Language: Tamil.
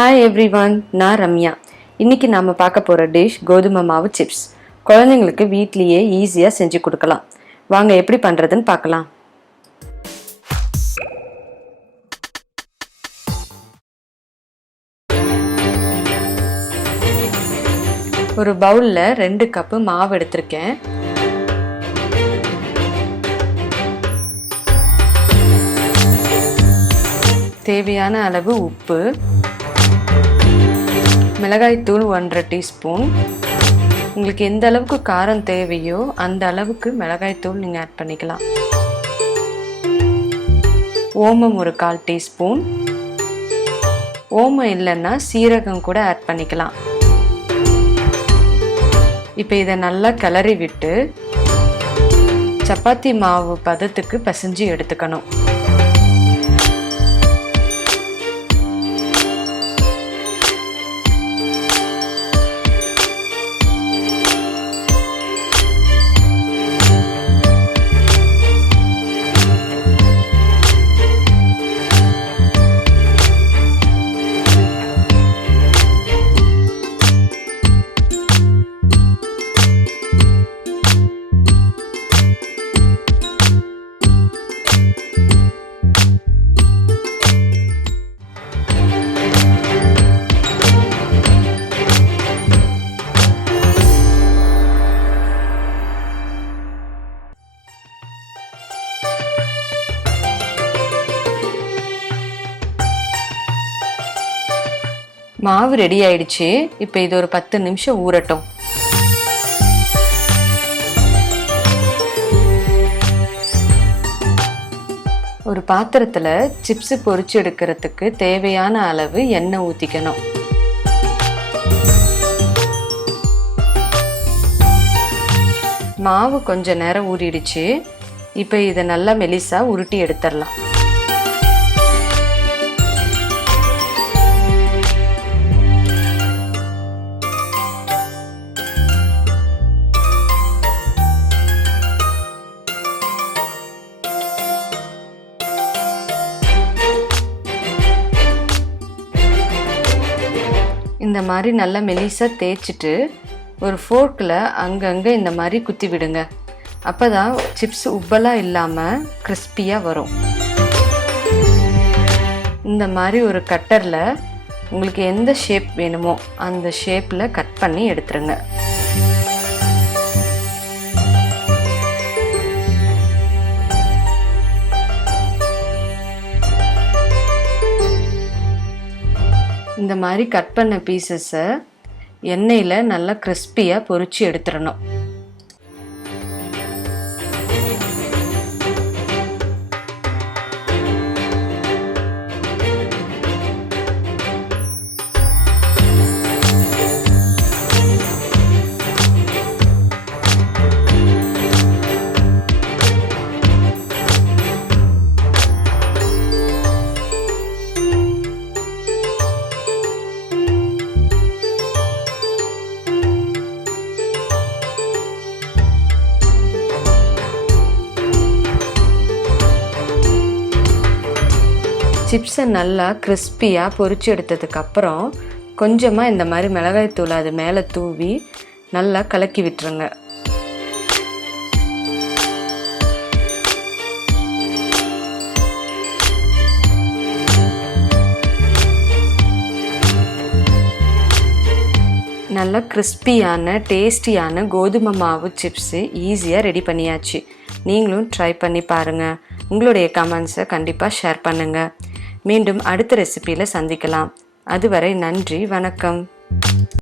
Hi everyone, நான் ரம்யா. இன்னைக்கு நாம பார்க்க போற டிஷ் கோதுமை மாவு சிப்ஸ். குழந்தைங்களுக்கு வீட்லயே ஈஸியா செஞ்சு கொடுக்கலாம். வாங்க எப்படி பண்றதுன்னு பார்க்கலாம். ஒரு பவுல்ல 2 கப் மாவு எடுத்திருக்கேன். தேவையான அளவு உப்பு, மிளகாய் தூள் 1/2 டீஸ்பூன். உங்களுக்கு எந்த அளவுக்கு காரம் தேவையோ அந்த அளவுக்கு மிளகாய் தூள் நீங்கள் ஆட் பண்ணிக்கலாம். ஓமம் ஒரு 1/4 டீஸ்பூன். ஓமம் இல்லைன்னா சீரகம் கூட ஆட் பண்ணிக்கலாம். இப்போ இதை நல்லா கிளறி விட்டு சப்பாத்தி மாவு பதத்துக்கு பிசைஞ்சு எடுத்துக்கணும். மாவு ரெடி ஆயிடுச்சு. இப்போ இது ஒரு 10 நிமிஷம் ஊறட்டும். ஒரு பாத்திரத்துல சிப்ஸ் பொரிச்சு எடுக்கிறதுக்கு தேவையான அளவு எண்ணெய் ஊத்திக்கணும். மாவு கொஞ்ச நேரம் ஊறிடுச்சு. இப்போ இதை நல்லா மெலிசா உருட்டி எடுத்துடலாம். இந்த மாதிரி நல்லா மெலிசா தேய்ச்சிட்டு ஒரு ஃபோர்க்கில் அங்கங்கே இந்த மாதிரி குத்தி விடுங்க. அப்போ தான் சிப்ஸ் உப்பலாக இல்லாமல் கிறிஸ்பியாக வரும். இந்த மாதிரி ஒரு கட்டரில் உங்களுக்கு எந்த ஷேப் வேணுமோ அந்த ஷேப்பில் கட் பண்ணி எடுத்துருங்க. இந்த மாதிரி கட் பண்ண பீசஸை எண்ணெயில் நல்லா கிறிஸ்பியாக பொரிச்சு எடுத்துடணும். சிப்ஸை நல்லா கிறிஸ்பியாக பொரிச்சு எடுத்ததுக்கப்புறம் கொஞ்சமாக இந்த மாதிரி மிளகாய் தூள் அது மேலே தூவி நல்லா கலக்கி விட்டுருங்க. நல்லா கிறிஸ்பியான டேஸ்டியான கோதுமை மாவு சிப்ஸு ஈஸியாக ரெடி பண்ணியாச்சு. நீங்களும் ட்ரை பண்ணி பாருங்கள். உங்களுடைய கமெண்ட்ஸை கண்டிப்பாக ஷேர் பண்ணுங்கள். மீண்டும் அடுத்த ரெசிபியில் சந்திக்கலாம். அதுவரை நன்றி, வணக்கம்.